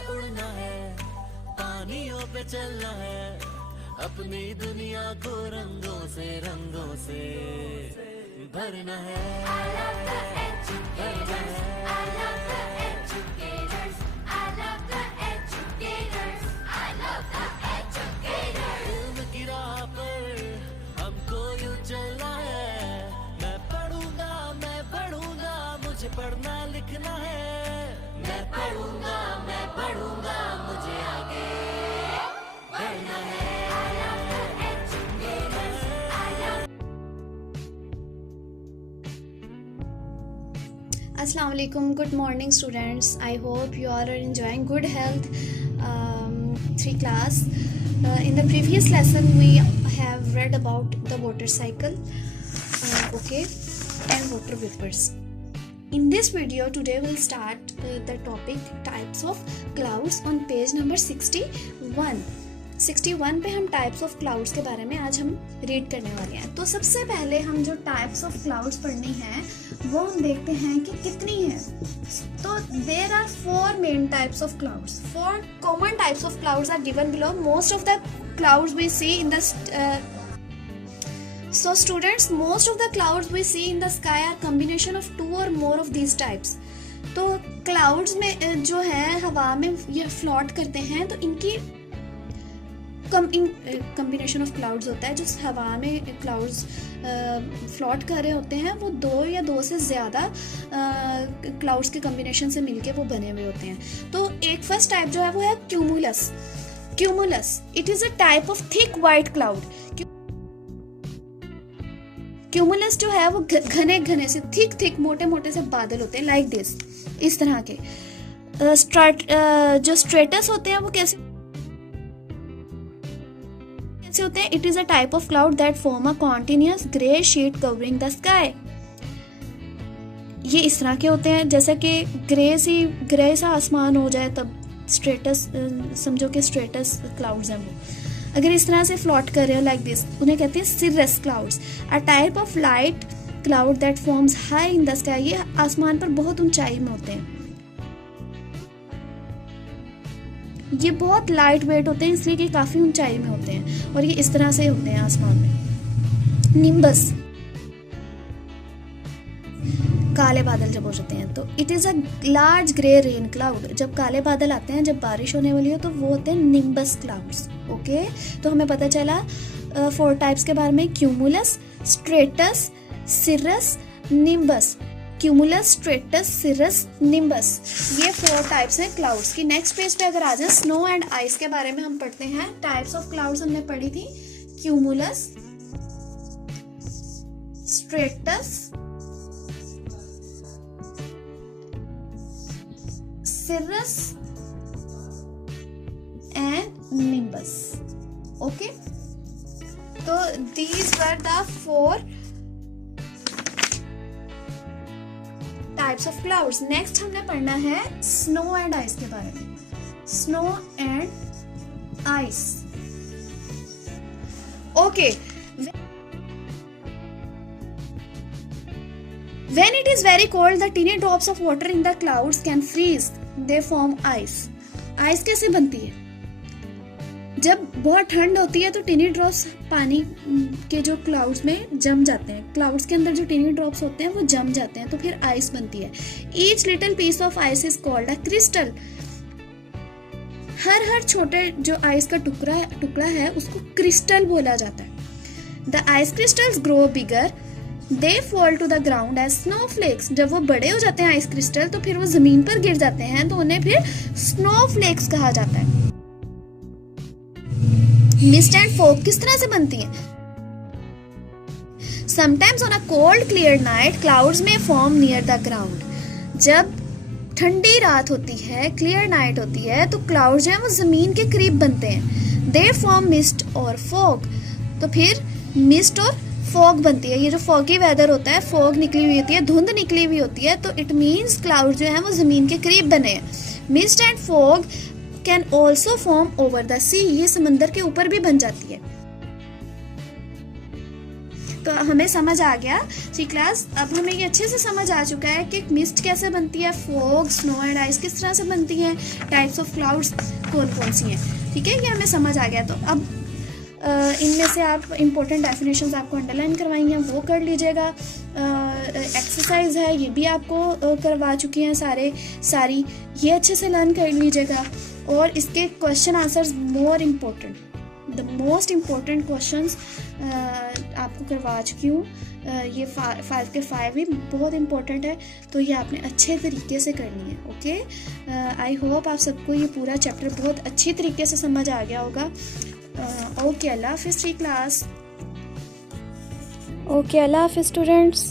में उड़ना है, पानियों पे चलना है, अपनी दुनिया को रंगों से भरना है, भरना है। इल्म की राह पर हमको यूं चलना है, मैं पढ़ूंगा, मुझे पढ़ना लिखना है, मैं पढ़ूंगा, मुझे आगे बढ़ना है। Assalamu alaikum. Good morning, students. I hope you all are enjoying good health. 3 class. In the previous lesson, we have read about the water cycle, and water vapors. In this video, today we'll start the topic types of clouds on page number 61. 61 पे हम types of clouds के बारे में आज हम read करने वाले हैं। तो सबसे पहले हम जो टाइप्स ऑफ क्लाउड्स पढ़नी है वो हम देखते हैं कि कितनी है। तो there are 4 main types of clouds. 4 common types of clouds are given below. Most of the clouds we see in the So students, most of the clouds we see in the sky are combination of 2 or more of these types. तो clouds में जो है हवा में ये float करते हैं, तो इनकी कम्बिनेशन ऑफ क्लाउड्स होता है। जो हवा में क्लाउड्स फ्लोट कर रहे होते हैं वो 2 या 2 से ज़्यादा क्लाउड्स के कम्बिनेशन से मिलके वो बने हुए होते हैं। तो एक फर्स्ट टाइप जो है वो है cumulus. It is a type of thick white cloud. Cumulus जो है वो घने से थिक मोटे से बादल होते हैं, लाइक दिस, इस तरह के। जो स्ट्रेटस होते हैं वो कैसे होते हैं? It is a type of cloud that form a continuous grey sheet covering the sky. ये इस तरह के होते हैं जैसे कि ग्रे सा आसमान हो जाए तब स्ट्रेटस, समझो कि स्ट्रेटस क्लाउड्स हैं वो। अगर इस तरह से फ्लोट कर रहे हो लाइक दिस, उन्हें कहते हैं cirrus clouds. A type of light cloud that forms high in the sky. ये आसमान पर बहुत ऊंचाई में होते हैं। ये बहुत लाइट वेट होते हैं इसलिए कि काफी ऊंचाई में होते हैं और ये इस तरह से होते हैं आसमान में। निम्बस, काले बादल जब हो जाते हैं तो it is a large grey rain cloud. जब काले बादल आते हैं, जब बारिश होने वाली हो, तो वो होते हैं निम्बस क्लाउड्स। ओके, तो हमें पता चला 4 टाइप्स के बारे में। क्यूमुलस, स्ट्रेटस, सिरस, निम्बस। क्यूमुलस, स्ट्रेटस, सिरस, निम्बस, ये 4 टाइप्स हैं क्लाउड्स की। नेक्स्ट पेज पे अगर आ जाए, स्नो एंड आइस के बारे में हम पढ़ते हैं। टाइप्स ऑफ क्लाउड्स हमने पढ़ी थी, cumulus, stratus, cirrus and nimbus. Okay, तो these were the 4 types of clouds. Next हमने पढ़ना है स्नो एंड आइस के बारे में। Snow and ice. Okay, when it is very cold, the tiny drops of water in the clouds can freeze. They form ice. Ice कैसे बनती है? जब बहुत ठंड होती है तो टिनी ड्रॉप्स पानी के जो क्लाउड्स में जम जाते हैं। क्लाउड्स के अंदर जो टिनी ड्रॉप्स होते हैं वो जम जाते हैं, तो फिर आइस बनती है। Each little piece of ice is called a crystal. हर छोटे जो आइस का टुकड़ा है उसको क्रिस्टल बोला जाता है। The ice crystals grow bigger, they fall to the ground as snowflakes. जब वो बड़े हो जाते हैं आइस क्रिस्टल तो फिर वो जमीन पर गिर जाते हैं, तो उन्हें फिर स्नोफ्लेक्स कहा जाता है। मिस्ट एंड फॉग किस तरह से बनती है? Sometimes on a cold clear night clouds में फॉर्म नियर द ग्राउंड। जब ठंडी रात होती है, क्लियर नाइट होती है, तो क्लाउड्स जो है वो जमीन के करीब बनते हैं। दे फॉर्म मिस्ट और फॉग। तो फिर मिस्ट और फॉग बनती है। ये जो फॉगी वेदर होता है, फॉग निकली हुई होती है, धुंध निकली हुई होती है, तो इट मीन्स क्लाउड जो है वो जमीन के करीब बने हैं। Mist and fog can also form over the sea. ये समंदर के ऊपर भी बन जाती है। तो हमें समझ आ गया थ्री क्लास। अब हमें ये अच्छे से समझ आ चुका है कि मिस्ट कैसे बनती है, फॉग, स्नो एंड आइस किस तरह से बनती हैं, टाइप्स ऑफ क्लाउड्स कौन कौन सी हैं, ठीक है, ये हमें समझ आ गया। तो अब इनमें से आप इम्पोर्टेंट डेफिनेशंस आपको अंडरलाइन करवाई हैं, वो कर लीजिएगा। एक्सरसाइज है, ये भी आपको करवा चुकी हैं सारी, ये अच्छे से लर्न कर लीजिएगा। और इसके question answers more important, the most important questions आपको करवा चुकी हूँ। ये 5 के 5 भी बहुत इम्पोर्टेंट है, तो ये आपने अच्छे तरीके से करनी है। ओके, आई होप आप सबको ये पूरा चैप्टर बहुत अच्छी तरीके से समझ आ गया होगा। ओके, अल्लाह हाफिज़ थ्री क्लास। ओके, अल्लाह हाफिज़ स्टूडेंट्स।